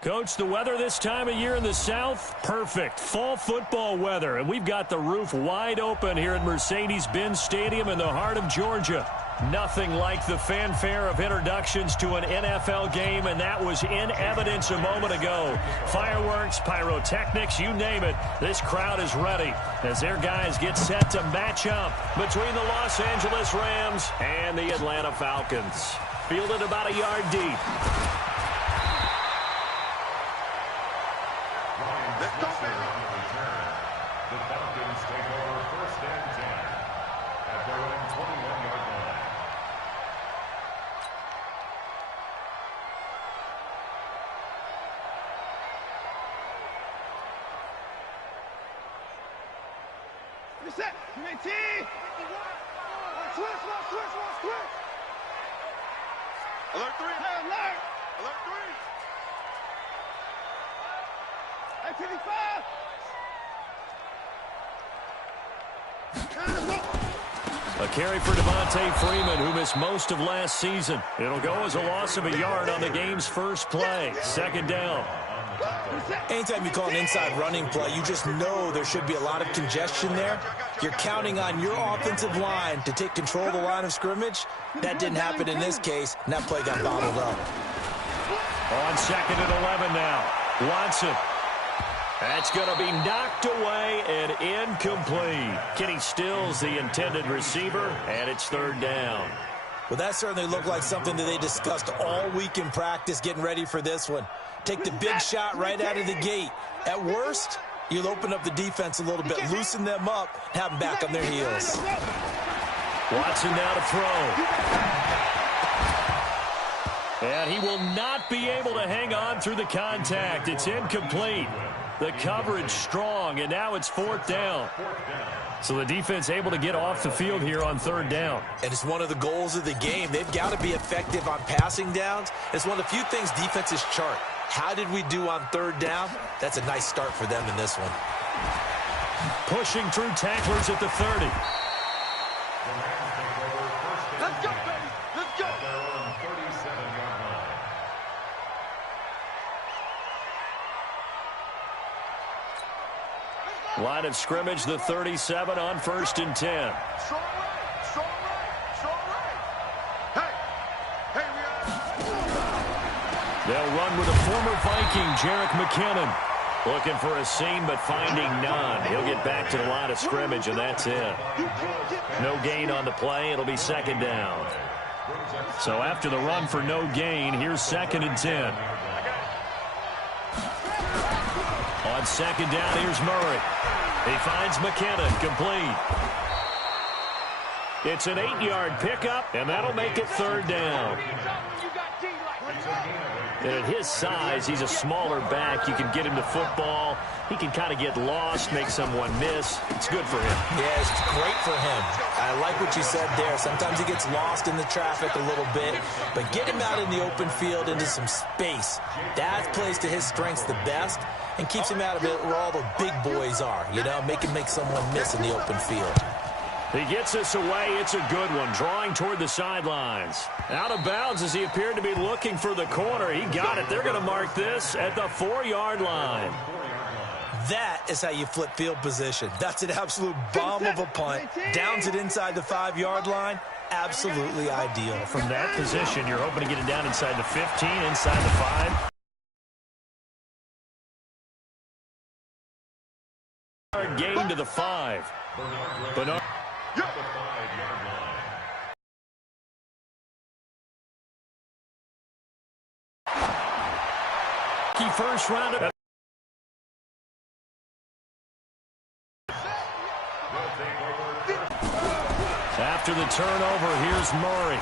Coach, the weather this time of year in the South, perfect. Fall football weather, and we've got the roof wide open here at Mercedes-Benz Stadium in the heart of Georgia. Nothing like the fanfare of introductions to an NFL game, and that was in evidence a moment ago. Fireworks, pyrotechnics, you name it. This crowd is ready as their guys get set to match up between the Los Angeles Rams and the Atlanta Falcons. Fielded about a yard deep. The Falcons take over 1st and 10 at their own 21-yard line. You're set. You ain't T. Switch. Alert 3. Hey, alert. Alert 3. Activity 5. A carry for Devontae Freeman, who missed most of last season. It'll go as a loss of a yard on the game's first play. 2nd down. Anytime you call an inside running play, you just know there should be a lot of congestion there. You're counting on your offensive line to take control of the line of scrimmage. That didn't happen in this case, and that play got bottled up. On 2nd and 11 now. Watson. That's going to be knocked away and incomplete. Kenny Stills, the intended receiver, and it's 3rd down. Well, that certainly looked like something that they discussed all week in practice getting ready for this one. Take the big shot right out of the gate. At worst, you'll open up the defense a little bit, loosen them up, have them back on their heels. Watson now to throw. And he will not be able to hang on through the contact. It's incomplete. The coverage strong, and now it's 4th down. So the defense able to get off the field here on 3rd down. And it's one of the goals of the game. They've got to be effective on passing downs. It's one of the few things defenses chart. How did we do on 3rd down? That's a nice start for them in this one. Pushing through tacklers at the 30. Let's go, baby. Let's go. At their own 37-yard line. Line of scrimmage, the 37 on 1st and 10. Strong right. Hey, we They'll run with a former Viking, Jerick McKinnon. Looking for a seam, but finding none. He'll get back to the line of scrimmage, and that's it. No gain on the play. It'll be 2nd down. So after the run for no gain, here's 2nd and 10. On 2nd down, here's Murray. He finds McKinnon, complete. It's an 8-yard pickup, and that'll make it 3rd down. And at his size, he's a smaller back. You can get him to football. He can kind of get lost, make someone miss. It's good for him. Yeah, it's great for him. I like what you said there. Sometimes he gets lost in the traffic a little bit, but get him out in the open field into some space. That plays to his strengths the best and keeps him out of it where all the big boys are, you know, make someone miss in the open field. He gets this away. It's a good one. Drawing toward the sidelines. Out of bounds as he appeared to be looking for the corner. He got it. They're going to mark this at the 4-yard line. That is how you flip field position. That's an absolute bomb of a punt. Downs it inside the 5-yard line. Absolutely ideal. From that position, you're hoping to get it down inside the 15, inside the 5. Gain to the 5. Bernard. The 5-yard line. Key first round. After the turnover, here's Murray.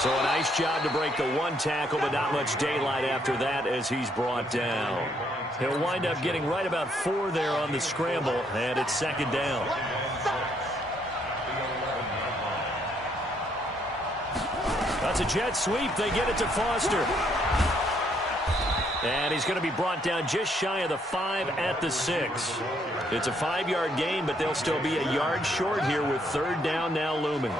So a nice job to break the 1 tackle, but not much daylight after that as he's brought down. He'll wind up getting right about 4 there on the scramble, and it's 2nd down. That's a jet sweep. They get it to Foster. And he's going to be brought down just shy of the 5 at the 6. It's a 5-yard gain, but they'll still be a yard short here with 3rd down now looming.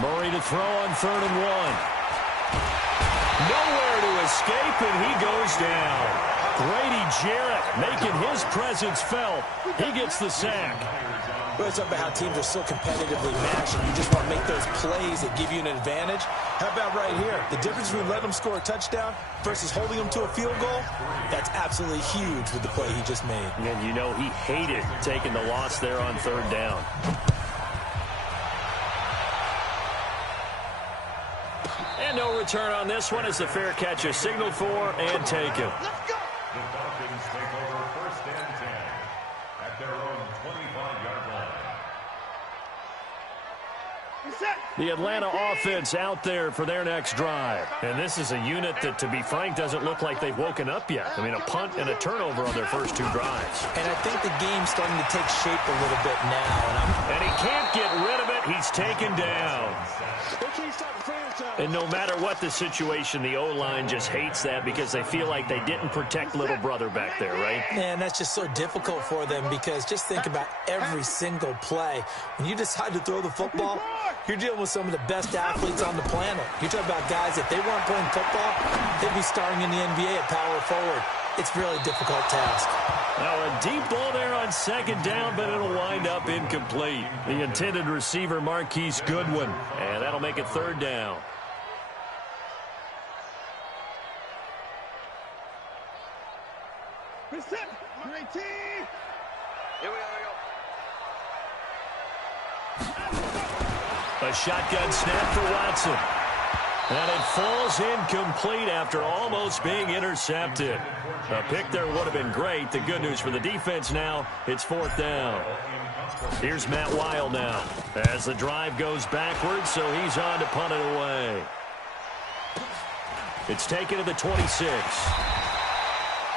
Murray to throw on 3rd and 1. Nowhere to escape, and he goes down. Grady Jarrett making his presence felt. He gets the sack. Well, it's about how teams are so competitively matched, and you just want to make those plays that give you an advantage. How about right here? The difference between letting them score a touchdown versus holding them to a field goal, that's absolutely huge with the play he just made. And you know he hated taking the loss there on 3rd down. And no return on this one as the fair catch is signaled for and taken. Let's go. The Falcons take over 1st and 10 at their own 25-yard line. Reset. The Atlanta offense out there for their next drive. And this is a unit that, to be frank, doesn't look like they've woken up yet. I mean, a punt and a turnover on their first 2 drives. And I think the game's starting to take shape a little bit now. And he can't get rid of it. He's taken down. And no matter what the situation, the O-line just hates that because they feel like they didn't protect little brother back there, right? Man, that's just so difficult for them because just think about every single play. When you decide to throw the football, you're dealing with some of the best athletes on the planet. You're talking about guys, if they weren't playing football, they'd be starting in the NBA at power forward. It's a really difficult task. Now a deep ball there on 2nd down, but it'll wind up incomplete. The intended receiver, Marquise Goodwin, and that'll make it 3rd down. Reset. 19. Here we go. A shotgun snap for Watson. And it falls incomplete after almost being intercepted. A pick there would have been great. The good news for the defense now, it's 4th down. Here's Matt Weil now as the drive goes backwards, so he's on to punt it away. It's taken to the 26.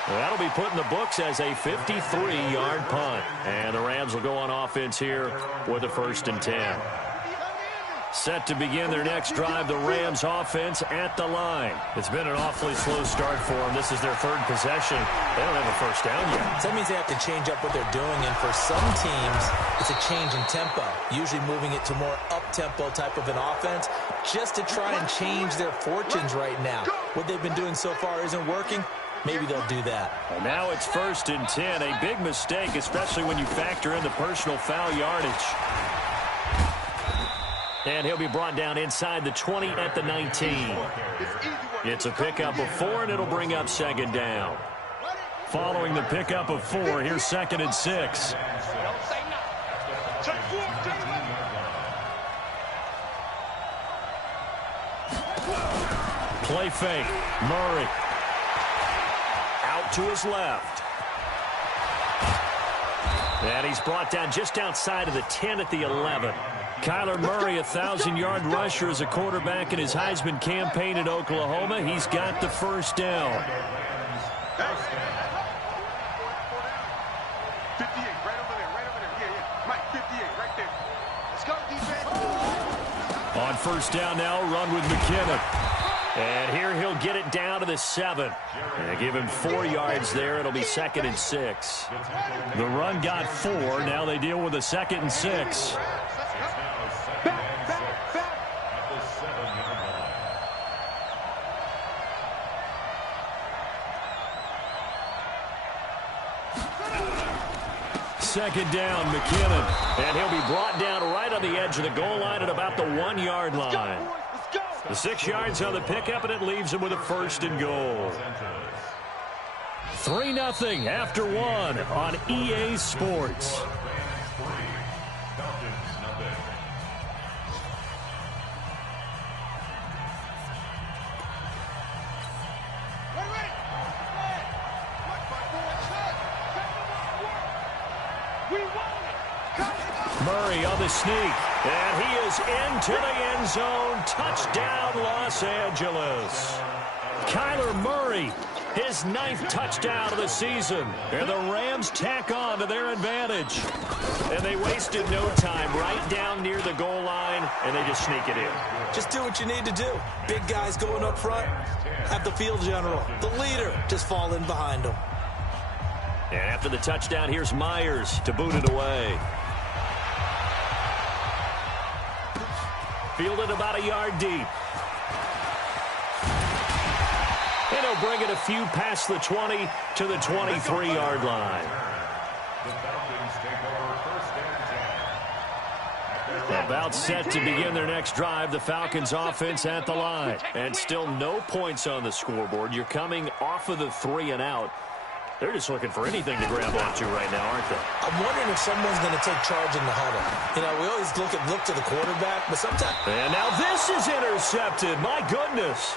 That'll be put in the books as a 53-yard punt. And the Rams will go on offense here with a 1st and 10. Set to begin their next drive, the Rams offense at the line. It's been an awfully slow start for them. This is their 3rd possession. They don't have a 1st down yet. So that means they have to change up what they're doing, and for some teams, it's a change in tempo, usually moving it to more up-tempo type of an offense just to try and change their fortunes right now. What they've been doing so far isn't working. Maybe they'll do that. And now it's 1st and 10. A big mistake, especially when you factor in the personal foul yardage. And he'll be brought down inside the 20 at the 19. It's a pickup of 4, and it'll bring up 2nd down. Following the pickup of 4, here's 2nd and 6. Play fake. Murray. Out to his left. And he's brought down just outside of the 10 at the 11. Kyler Murray, a 1,000-yard rusher as a quarterback in his Heisman campaign at Oklahoma. He's got the 1st down. 58, right over there. Yeah. Mike, 58, right there. Let's go, defense. On 1st down now, run with McKinnon. And here he'll get it down to the 7. And give him 4 yards there. It'll be 2nd and 6. The run got 4. Now they deal with a 2nd and 6. Second down, McKinnon. And he'll be brought down right on the edge of the goal line at about the 1-yard line. The 6 yards on the pickup, and it leaves him with a 1st and goal. 3-0 after 1 on EA Sports. Murray on the sneak, and he is into the end zone. Touchdown, Los Angeles. Kyler Murray, his 9th touchdown of the season, and the Rams tack on to their advantage. And they wasted no time, right down near the goal line, and they just sneak it in. Just do what you need to do. Big guys going up front, have the field general, the leader, just fall in behind them. And after the touchdown, here's Myers to boot it away. Fielded about a yard deep. And he'll bring it a few past the 20 to the 23-yard line. The Falcons take over first and 10. About set to begin their next drive. The Falcons offense at the line. And still no points on the scoreboard. You're coming off of the 3 and out. They're just looking for anything to grab onto right now, aren't they? I'm wondering if someone's going to take charge in the huddle. You know, we always look to the quarterback, but sometimes... And now this is intercepted. My goodness.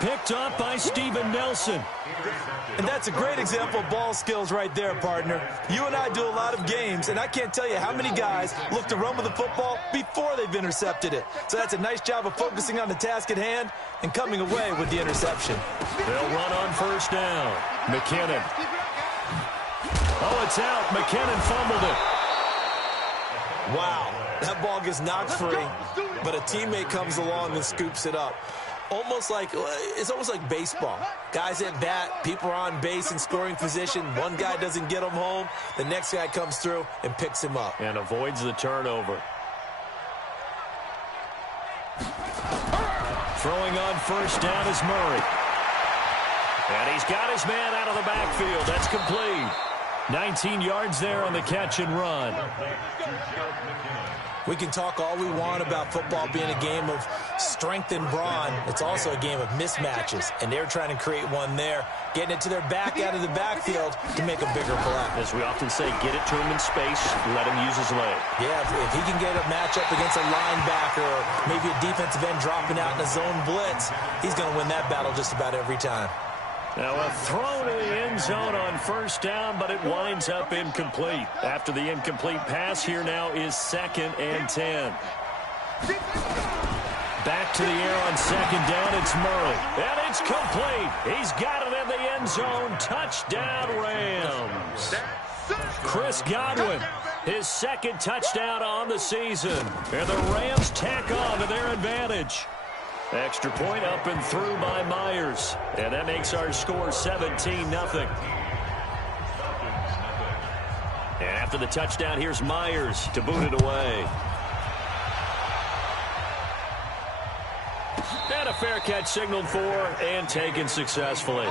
Picked up by Steven Nelson. And that's a great example of ball skills right there, partner. You and I do a lot of games, and I can't tell you how many guys look to run with the football before they've intercepted it. So that's a nice job of focusing on the task at hand and coming away with the interception. They'll run on first down. McKinnon. Oh, it's out. McKinnon fumbled it. Wow, that ball gets knocked free, but a teammate comes along and scoops it up. It's almost like baseball. Guys at bat, people are on base in scoring position. One guy doesn't get him home. The next guy comes through and picks him up. And avoids the turnover. Throwing on first down is Murray. And he's got his man out of the backfield. That's complete. 19 yards there on the catch and run. We can talk all we want about football being a game of strength and brawn. It's also a game of mismatches, and they're trying to create one there, getting it to their back out of the backfield to make a bigger play. As we often say, get it to him in space, let him use his leg. Yeah, if he can get a matchup against a linebacker or maybe a defensive end dropping out in a zone blitz, he's going to win that battle just about every time. Now a throw to the end zone on first down, but it winds up incomplete. After the incomplete pass, here now is 2nd and 10. Back to the air on 2nd down, it's Murray. And it's complete. He's got it in the end zone. Touchdown, Rams. Chris Godwin, his 2nd touchdown on the season. And the Rams tack on to their advantage. Extra point up and through by Myers. And that makes our score 17-0. And after the touchdown, here's Myers to boot it away. And a fair catch signaled for and taken successfully.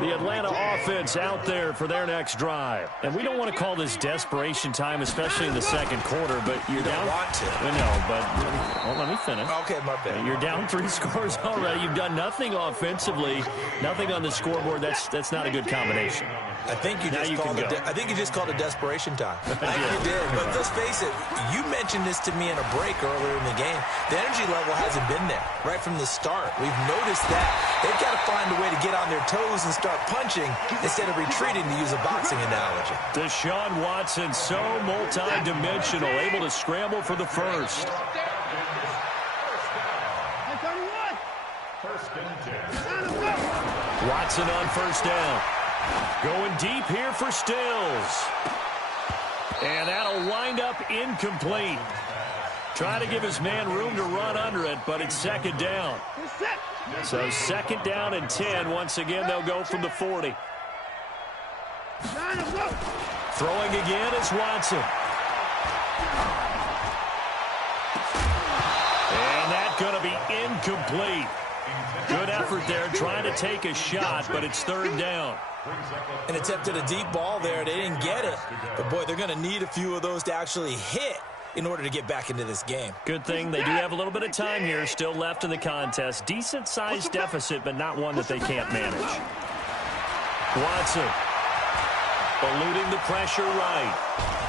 The Atlanta offense out there for their next drive. And we don't want to call this desperation time, especially in the second quarter, but you're down. Don't want to. I know, but let me finish. Okay, my bad. You're down 3 scores already. You've done nothing offensively, nothing on the scoreboard. That's not a good combination. I think you just called it desperation time. I think you did. But let's face it, you mentioned this to me in a break earlier in the game. The energy level hasn't been there right from the start. We've noticed that. They've got to find a way to get on their toes and start punching instead of retreating, to use a boxing analogy. Deshaun Watson, so multi-dimensional, able to scramble for the first. Watson on first down. Going deep here for Stills. And that'll wind up incomplete. Trying to give his man room to run under it, but it's 2nd down. So 2nd down and 10. Once again, they'll go from the 40. Throwing again is Watson. And that's going to be incomplete. Good effort there, trying to take a shot, but it's 3rd down. And attempted a deep ball there. They didn't get it. But, boy, they're going to need a few of those to actually hit in order to get back into this game. Good thing they do have a little bit of time here still left in the contest. Decent-sized deficit, but not one that they can't manage. Watson eluding the pressure right.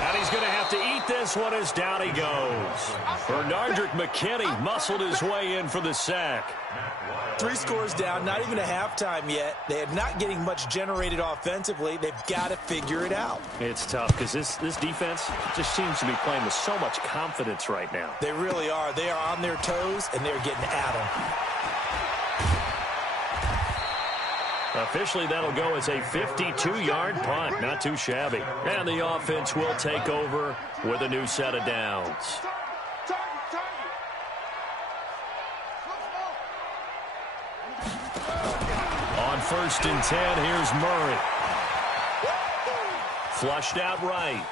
And he's going to have to eat this one as down he goes. Bernardrick McKinney muscled his way in for the sack. 3 scores down, not even a halftime yet. They are not getting much generated offensively. They've got to figure it out. It's tough because this defense just seems to be playing with so much confidence right now. They really are. They are on their toes, and they're getting at them. Officially, that'll go as a 52-yard punt. Not too shabby. And the offense will take over with a new set of downs. On 1st and 10, here's Murray. Flushed out right.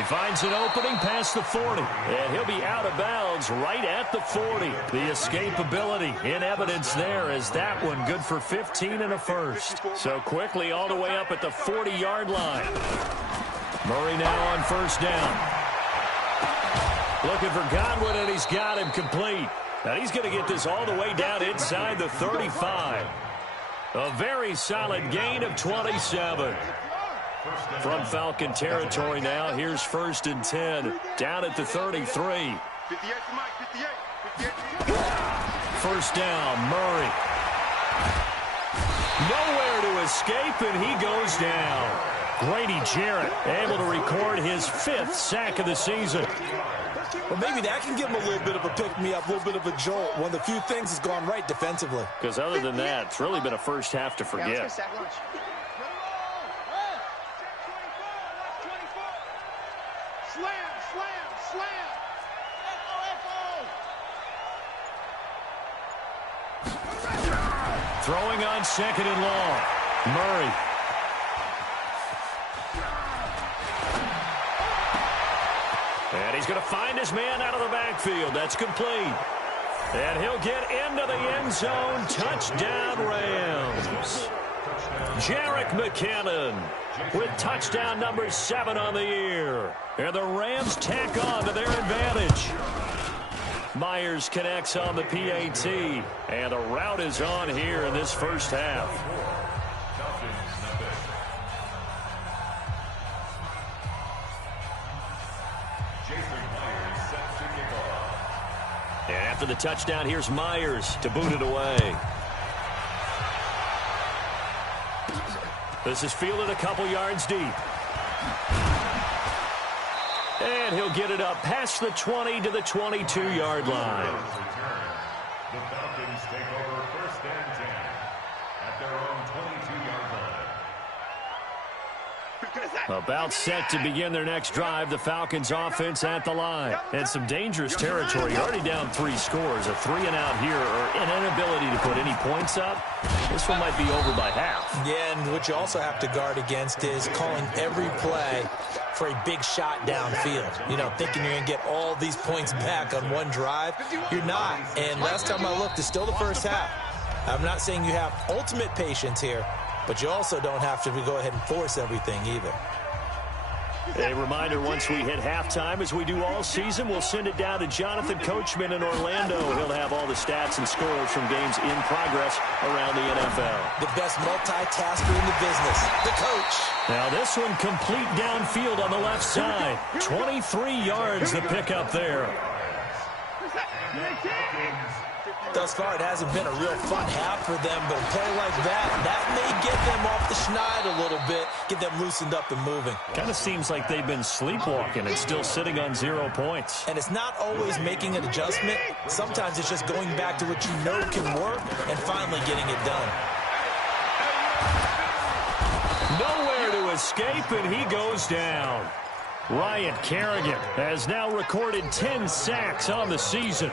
He finds an opening past the 40, and he'll be out of bounds right at the 40. The escapability in evidence there as that one good for 15 and a first. So quickly all the way up at the 40-yard line. Murray now on first down. Looking for Godwin, and he's got him complete. Now he's going to get this all the way down inside the 35. A very solid gain of 27. From Falcon territory now, here's 1st and 10. Down at the 33. 58. First down, Murray. Nowhere to escape, and he goes down. Grady Jarrett able to record his 5th sack of the season. Well, maybe that can give him a little bit of a pick-me-up, a little bit of a jolt. One of the few things has gone right defensively. Because other than that, it's really been a first half to forget. Throwing on 2nd and long. Murray. And he's going to find his man out of the backfield. That's complete. And he'll get into the end zone. Touchdown, Rams. Jerick McKinnon with touchdown number 7 on the year. And the Rams tack on to their advantage. Myers connects on the PAT. And the route is on here in this first half. And after the touchdown, here's Myers to boot it away. This is fielded a couple yards deep. And he'll get it up past the 20 to the 22-yard line. The Falcons take over 1st and 10 at their own 22-yard line. About set to begin their next drive, the Falcons offense at the line. And some dangerous territory. Already down 3 scores. A 3-and-out here, or an inability to put any points up. This one might be over by half. Yeah, and what you also have to guard against is calling every play for a big shot downfield. You know, thinking you're going to get all these points back on one drive. You're not. And last time I looked, it's still the first half. I'm not saying you have ultimate patience here, but you also don't have to go ahead and force everything either. A reminder, once we hit halftime, as we do all season, we'll send it down to Jonathan Coachman in Orlando. He'll have all the stats and scores from games in progress around the NFL. The best multitasker in the business, the coach. Now this one complete downfield on the left side. 23 yards the pickup there. Thus far, it hasn't been a real fun half for them, but a play like that may get them off the schneid a little bit, get them loosened up and moving. Kind of seems like they've been sleepwalking and still sitting on 0 points. And it's not always making an adjustment. Sometimes it's just going back to what you know can work and finally getting it done. Nowhere to escape, and he goes down. Ryan Kerrigan has now recorded 10 sacks on the season.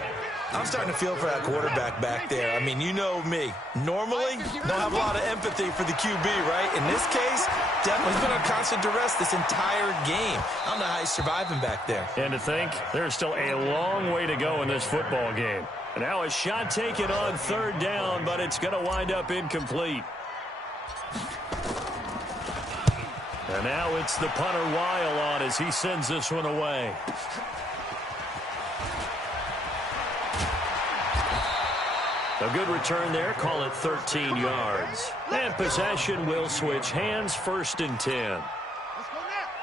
I'm starting to feel for that quarterback back there. I mean, you know me. Normally, don't have a lot of empathy for the QB, right? In this case, definitely been on constant duress this entire game. I don't know how he's surviving back there. And to think, there's still a long way to go in this football game. And now a shot taken on 3rd down, but it's going to wind up incomplete. And now it's the punter Weil on as he sends this one away. A good return there. Call it 13 yards. And possession will switch hands. 1st and 10.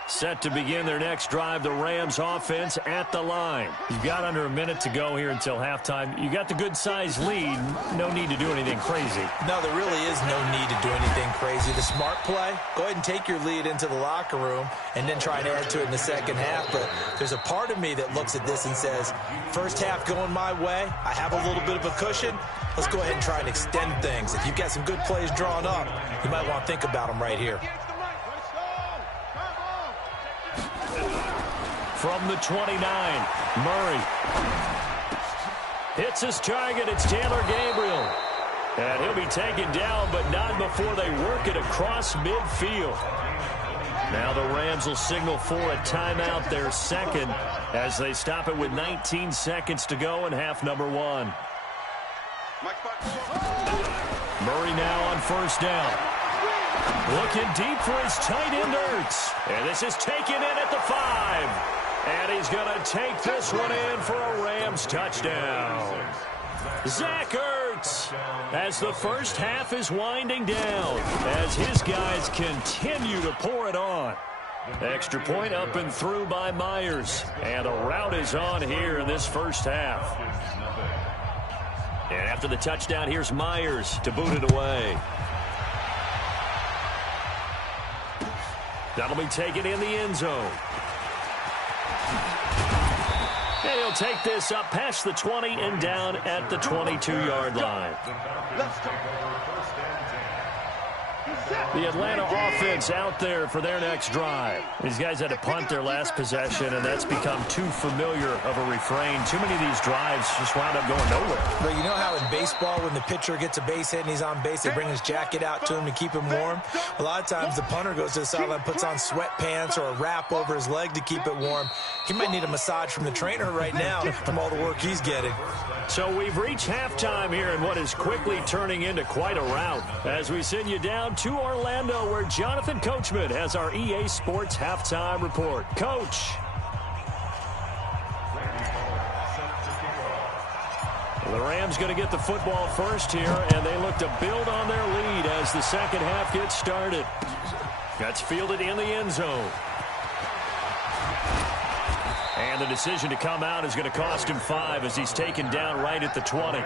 Set to begin their next drive, the Rams offense at the line. You've got under a minute to go here until halftime. You got the good-sized lead. No need to do anything crazy. No, there really is no need to do anything crazy. The smart play, go ahead and take your lead into the locker room and then try and add to it in the second half. But there's a part of me that looks at this and says, first half going my way, I have a little bit of a cushion. Let's go ahead and try and extend things. If you've got some good plays drawn up, you might want to think about them right here. From the 29, Murray hits his target. It's Taylor Gabriel. And he'll be taken down, but not before they work it across midfield. Now the Rams will signal for a timeout, their second, as they stop it with 19 seconds to go in half number one. Murray now on first down. Looking deep for his tight end, Ertz. And this is taken in at the 5. And he's going to take this one in for a Rams touchdown. Zach Ertz, as the first half is winding down, as his guys continue to pour it on. Extra point up and through by Myers. And the route is on here in this first half. And after the touchdown, here's Myers to boot it away. That'll be taken in the end zone. And he'll take this up past the 20 and down at the 22-yard line. The Atlanta offense out there for their next drive. These guys had to punt their last possession, and that's become too familiar of a refrain. Too many of these drives just wound up going nowhere. But you know how in baseball, when the pitcher gets a base hit and he's on base, they bring his jacket out to him to keep him warm? A lot of times the punter goes to the sideline, puts on sweatpants or a wrap over his leg to keep it warm. He might need a massage from the trainer right now from all the work he's getting. So we've reached halftime here in what is quickly turning into quite a rout as we send you down to Orlando, where Jonathan Coachman has our EA Sports halftime report. Coach. The Rams going to get the football first here, and they look to build on their lead as the second half gets started. That's fielded in the end zone. And the decision to come out is going to cost him 5 as he's taken down right at the 20.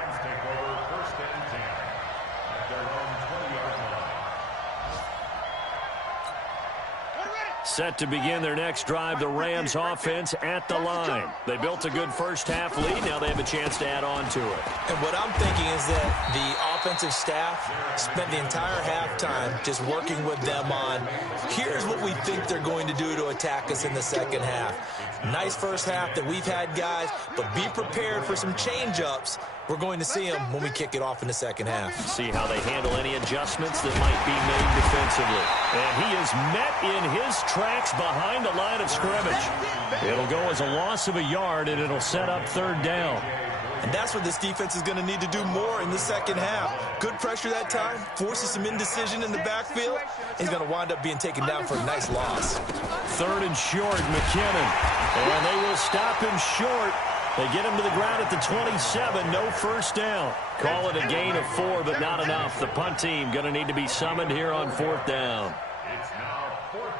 Set to begin their next drive, the Rams offense at the line. They built a good first half lead. Now they have a chance to add on to it. And what I'm thinking is that the offensive staff spent the entire halftime just working with them on, here's what we think they're going to do to attack us in the second half. Nice first half that we've had, guys, but be prepared for some change-ups. We're going to see them when we kick it off in the second half. See how they handle any adjustments that might be made defensively. And he is met in his tracks behind the line of scrimmage. It'll go as a loss of a yard, and it'll set up third down. And that's what this defense is going to need to do more in the second half. Good pressure that time, forces some indecision in the backfield. He's going to wind up being taken down for a nice loss. Third and short, McKinnon. And they will stop him short. They get him to the ground at the 27, no first down. Call it a gain of 4, but not enough. The punt team going to need to be summoned here on fourth down. It's now fourth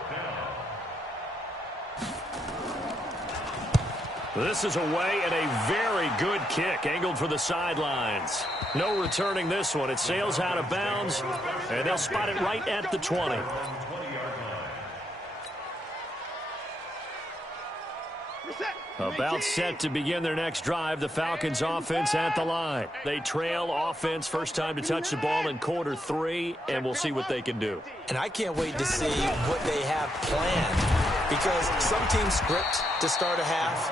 down. This is away and a very good kick, angled for the sidelines. No returning this one. It sails out of bounds, and they'll spot it right at the 20. About set to begin their next drive, the Falcons offense at the line. They trail offense, first time to touch the ball in quarter 3, and we'll see what they can do. And I can't wait to see what they have planned, because some teams script to start a half.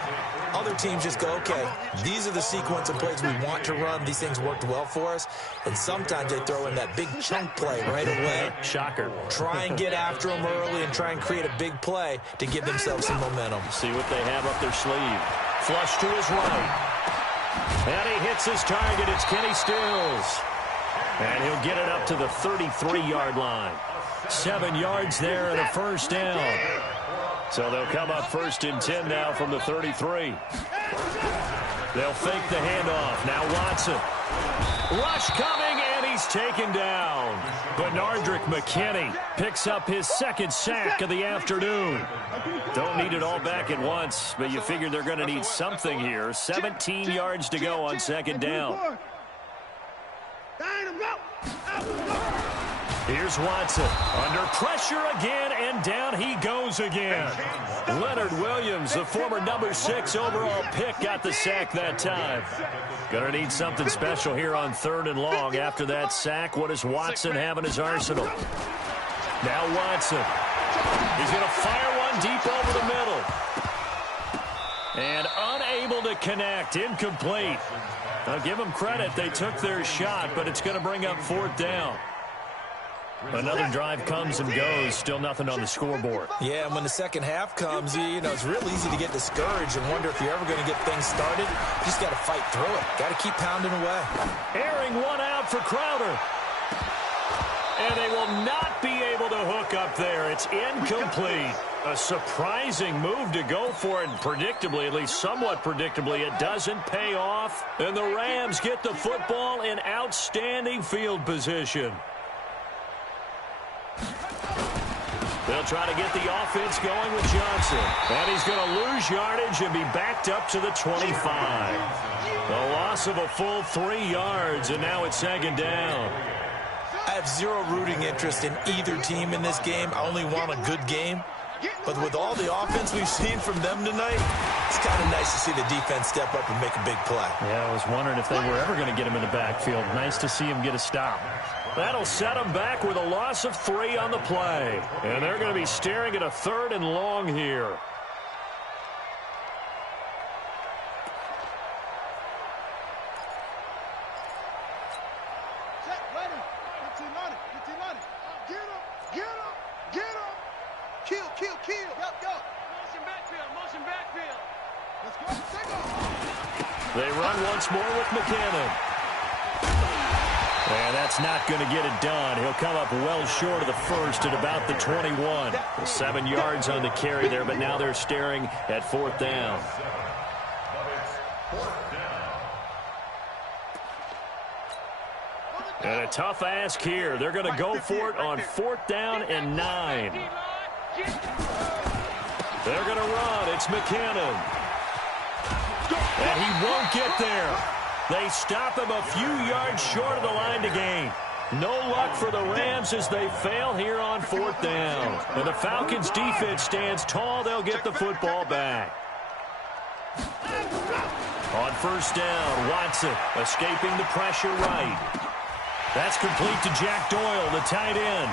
Other teams just go, okay, these are the sequence of plays we want to run. These things worked well for us. And sometimes they throw in that big chunk play right away. Shocker. Try and get after them early and try and create a big play to give themselves some momentum. See what they have up their sleeve. Flush to his right. And he hits his target. It's Kenny Stills. And he'll get it up to the 33-yard line. 7 yards there and a first down. So they'll come up first and 10 now from the 33. They'll fake the handoff. Now Watson. Rush coming, and he's taken down. Benardrick McKinney picks up his second sack of the afternoon. Don't need it all back at once, but you figure they're going to need something here. 17 yards to go on second down. Here's Watson under pressure again, and down he goes again. Leonard Williams, the former number 6 overall pick, got the sack that time. Gonna need something special here on third and long. After that sack, what does Watson have in his arsenal? Now Watson. He's gonna fire one deep over the middle. And unable to connect, incomplete. I'll give them credit, they took their shot, but it's gonna bring up fourth down. Another drive comes and goes. Still nothing on the scoreboard. Yeah, and when the second half comes, you know, it's real easy to get discouraged and wonder if you're ever going to get things started. You just got to fight through it. Got to keep pounding away. Airing one out for Crowder. And they will not be able to hook up there. It's incomplete. A surprising move to go for it. Predictably, at least somewhat predictably, it doesn't pay off. And the Rams get the football in outstanding field position. They'll try to get the offense going with Johnson. And he's going to lose yardage and be backed up to the 25. The loss of a full 3 yards, and now it's second down. I have zero rooting interest in either team in this game. I only want a good game. But with all the offense we've seen from them tonight, it's kind of nice to see the defense step up and make a big play. Yeah, I was wondering if they were ever going to get him in the backfield. Nice to see him get a stop. That'll set them back with a loss of 3 on the play. And they're going to be staring at a 3rd and long here. They run once more with McKinnon. And that's not going to get it done. He'll come up well short of the first at about the 21. 7 yards on the carry there, but now they're staring at 4th down. And a tough ask here. They're going to go for it on 4th down and 9. They're going to run. It's McKinnon. And he won't get there. They stop him a few yards short of the line to gain. No luck for the Rams as they fail here on 4th down. And the Falcons' defense stands tall. They'll get the football back. On 1st down, Watson escaping the pressure right. That's complete to Jack Doyle, the tight end.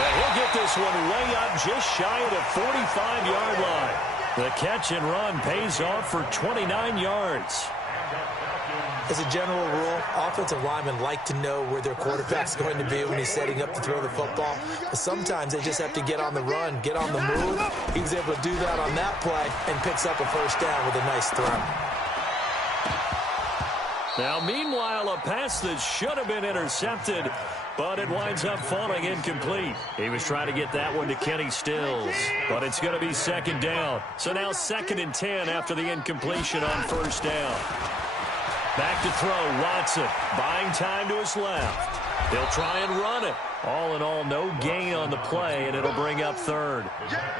And he'll get this one way up just shy of the 45-yard line. The catch and run pays off for 29 yards. As a general rule, offensive linemen like to know where their quarterback's going to be when he's setting up to throw the football. But sometimes they just have to get on the run, get on the move. He was able to do that on that play and picks up a 1st down with a nice throw. Now, meanwhile, a pass that should have been intercepted, but it winds up falling incomplete. He was trying to get that one to Kenny Stills, but it's going to be 2nd down. So now 2nd and 10 after the incompletion on 1st down. Back to throw, Watson, buying time to his left. He'll try and run it. All in all, no gain on the play, and it'll bring up 3rd.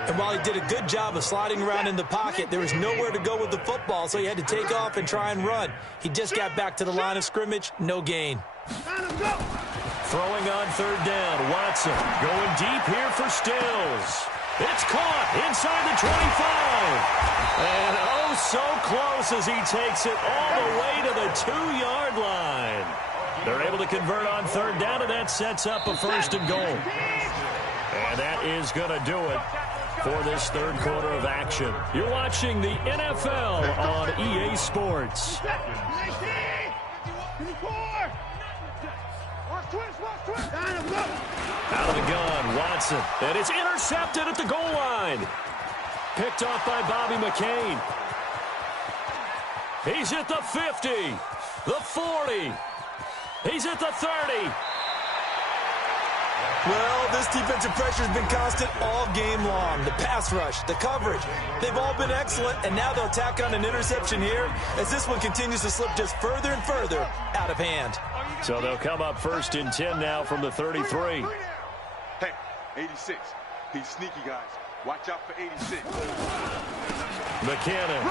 And while he did a good job of sliding around in the pocket, there was nowhere to go with the football, so he had to take off and try and run. He just got back to the line of scrimmage, no gain. Throwing on 3rd down, Watson going deep here for Stills. It's caught inside the 25. And oh, so close as he takes it all the way to the 2-yard line. They're able to convert on 3rd down, and that sets up a 1st and goal. And that is going to do it for this 3rd quarter of action. You're watching the NFL on EA Sports. Out of the gun, Watson. And it's intercepted at the goal line. Picked off by Bobby McCain. He's at the 50, the 40. He's at the 30. Well, this defensive pressure has been constant all game long. The pass rush, the coverage, they've all been excellent, and now they'll tack on an interception here as this one continues to slip just further and further out of hand. So they'll come up 1st and 10 now from the 33. Hey, 86. He's sneaky, guys. Watch out for 86. McKinnon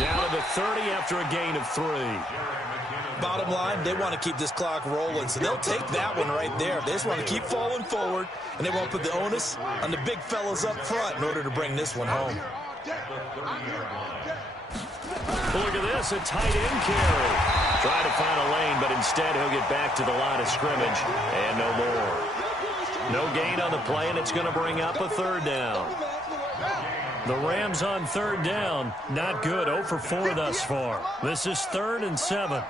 down to the 30 after a gain of 3. Bottom line, they want to keep this clock rolling, so they'll take that one right there. They just want to keep falling forward, and they won't put the onus on the big fellas up front in order to bring this one home. Look at this, a tight end carry. Trying to find a lane, but instead he'll get back to the line of scrimmage, and no more. No gain on the play, and it's going to bring up a 3rd down. The Rams on third down. Not good. 0 for 4 thus far. This is 3rd and 7.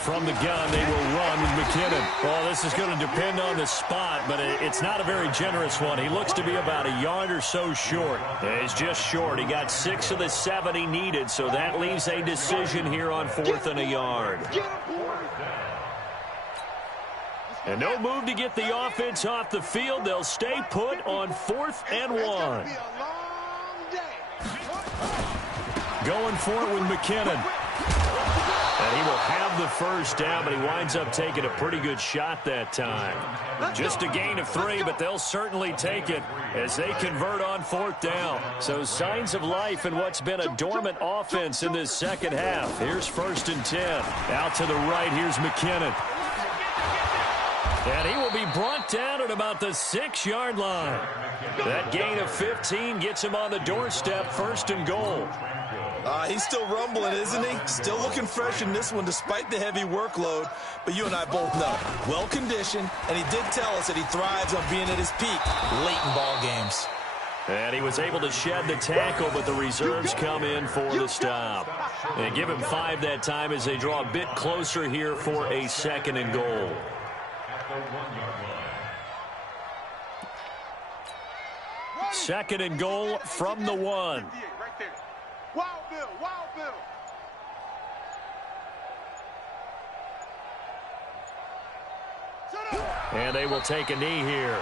From the gun, they will run with McKinnon. Well, this is going to depend on the spot, but it's not a very generous one. He looks to be about a yard or so short. He's just short. He got 6 of the 7 he needed, so that leaves a decision here on 4th and a yard. And no move to get the offense off the field. They'll stay put on 4th and 1. Going for it with McKinnon. And he will have the first down, but he winds up taking a pretty good shot that time. Just a gain of 3, but they'll certainly take it as they convert on 4th down. So signs of life in what's been a dormant offense in this second half. Here's 1st and 10. Out to the right, here's McKinnon. And he will be brought down at about the 6-yard line. That gain of 15 gets him on the doorstep, 1st and goal. He's still rumbling, isn't he? Still looking fresh in this one despite the heavy workload. But you and I both know, well-conditioned, and he did tell us that he thrives on being at his peak late in ball games. And he was able to shed the tackle, but the reserves come in for the stop. And give him 5 that time as they draw a bit closer here for a 2nd and goal. 2nd and goal from the 1. Wild Bill, Wild Bill. And they will take a knee here.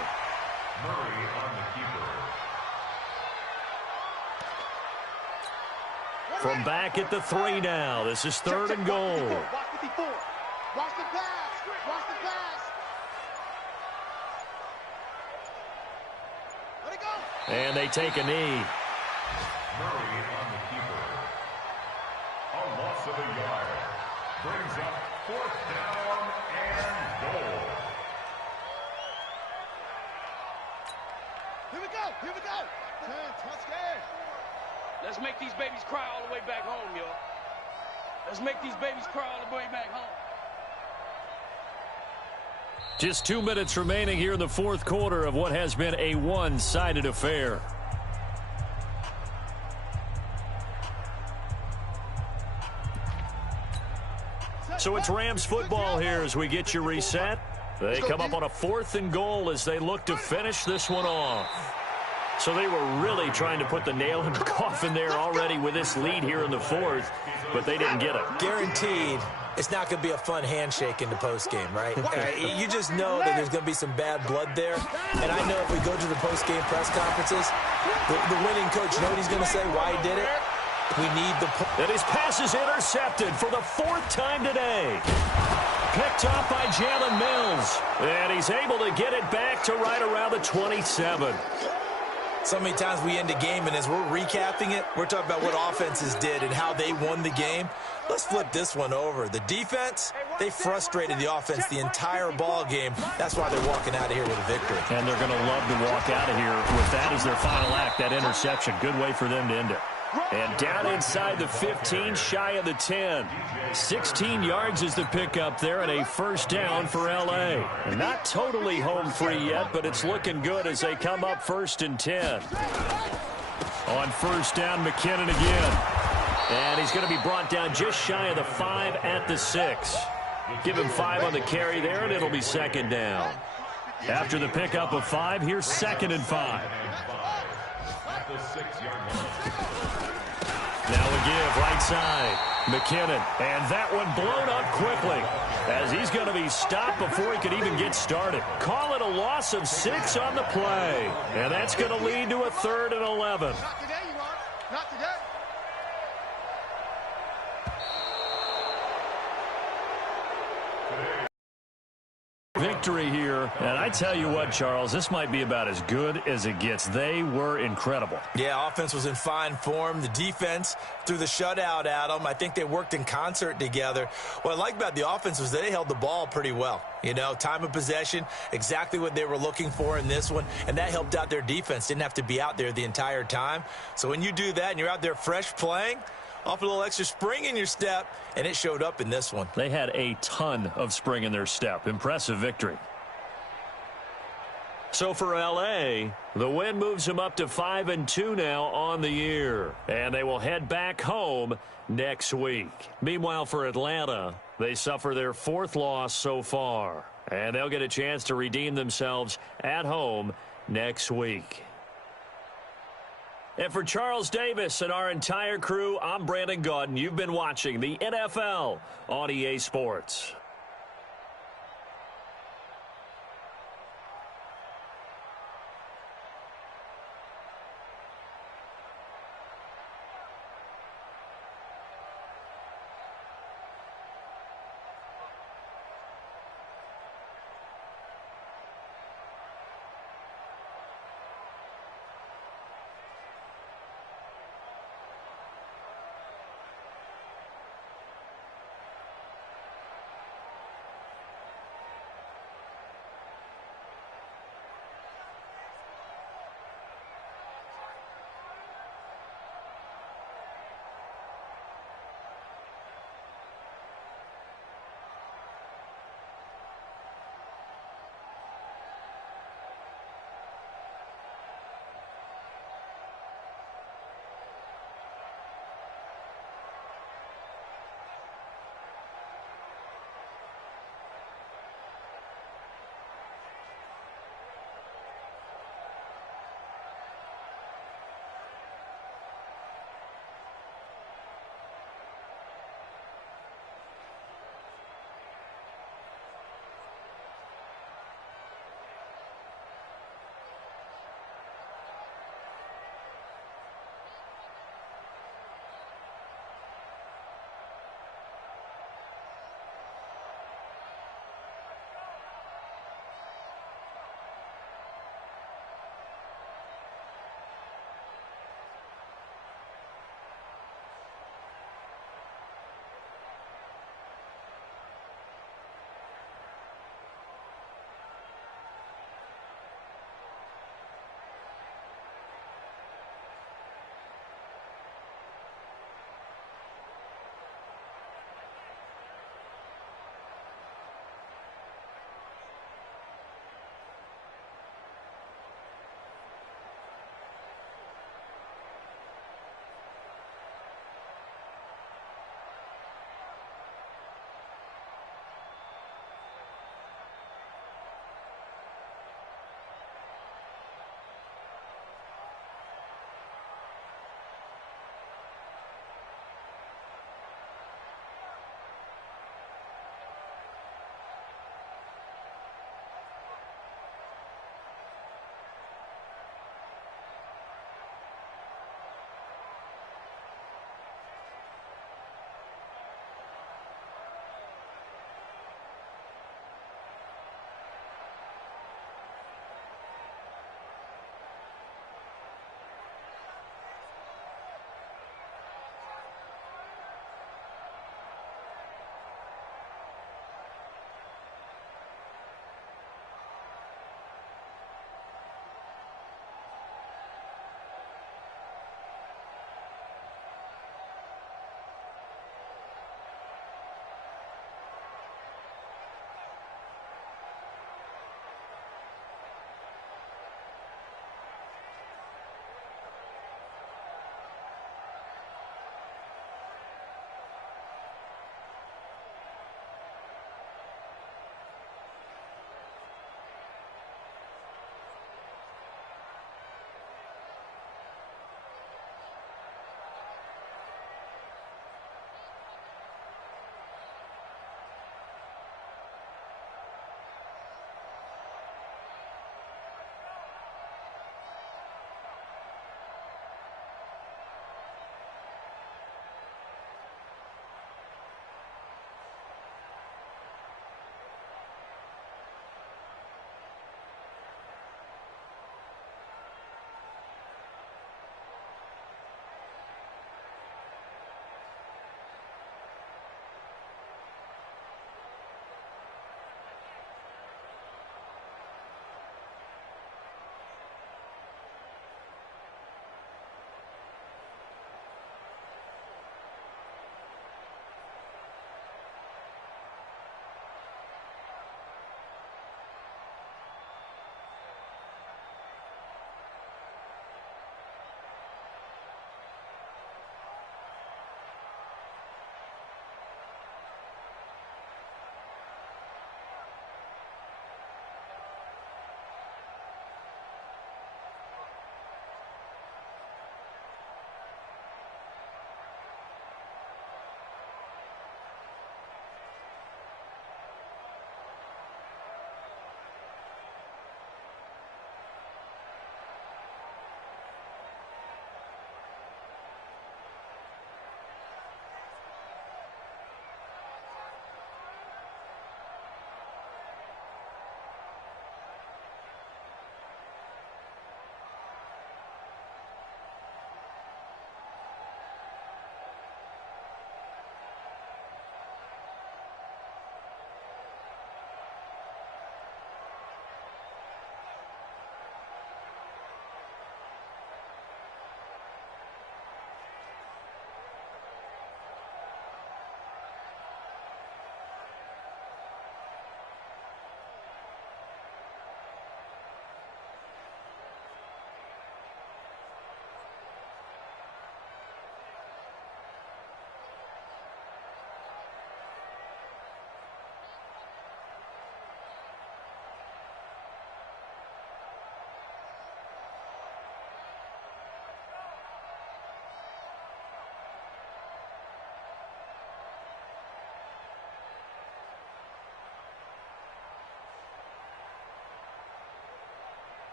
Murray on the keeper. From back at the 3 now. This is 3rd and goal. Watch 54. Watch the pass. Watch the pass. Let it go. And they take a knee. Murray on the keeper. A loss of a yard. Brings up 4th down and goal. Here we go. Here we go. Touchdown. Let's make these babies cry all the way back home, y'all. Let's make these babies cry all the way back home. Just 2 minutes remaining here in the 4th quarter of what has been a one-sided affair. So it's Rams football here as we get you reset. They come up on a 4th and goal as they look to finish this one off. So they were really trying to put the nail in the coffin there already with this lead here in the 4th, but they didn't get it. Guaranteed, it's not going to be a fun handshake in the postgame, right? You just know that there's going to be some bad blood there. And I know if we go to the postgame press conferences, the winning coach, you know what he's going to say, why he did it? We need the... And his pass is intercepted for the 4th time today. Picked off by Jalen Mills. And he's able to get it back to right around the 27. So many times we end a game, and as we're recapping it, we're talking about what offenses did and how they won the game. Let's flip this one over. The defense, they frustrated the offense the entire ball game. That's why they're walking out of here with a victory. And they're going to love to walk out of here with that as their final act, that interception. Good way for them to end it. And down inside the 15, shy of the 10. 16 yards is the pickup there, and a 1st down for L.A. And not totally home free yet, but it's looking good as they come up 1st and 10. On 1st down, McKinnon again. And he's going to be brought down just shy of the 5 at the 6. Give him 5 on the carry there, and it'll be 2nd down. After the pickup of 5, here's 2nd and 5. At the 6-yard line. Now a give, right side. McKinnon, and that one blown up quickly as he's going to be stopped before he could even get started. Call it a loss of 6 on the play, and that's going to lead to a 3rd and 11. Not today, you are. Not today. Victory here, and I tell you what, Charles, this might be about as good as it gets. They were incredible. Yeah, offense was in fine form. The defense threw the shutout at them. I think they worked in concert together. What I like about the offense was they held the ball pretty well. You know, time of possession, exactly what they were looking for in this one, and that helped out their defense. Didn't have to be out there the entire time. So when you do that and you're out there fresh playing, off a little extra spring in your step, and it showed up in this one. They had a ton of spring in their step. Impressive victory. So for L.A., the win moves them up to 5-2 now on the year. And they will head back home next week. Meanwhile, for Atlanta, they suffer their 4th loss so far. And they'll get a chance to redeem themselves at home next week. And for Charles Davis and our entire crew, I'm Brandon Gaudin. You've been watching the NFL on EA Sports.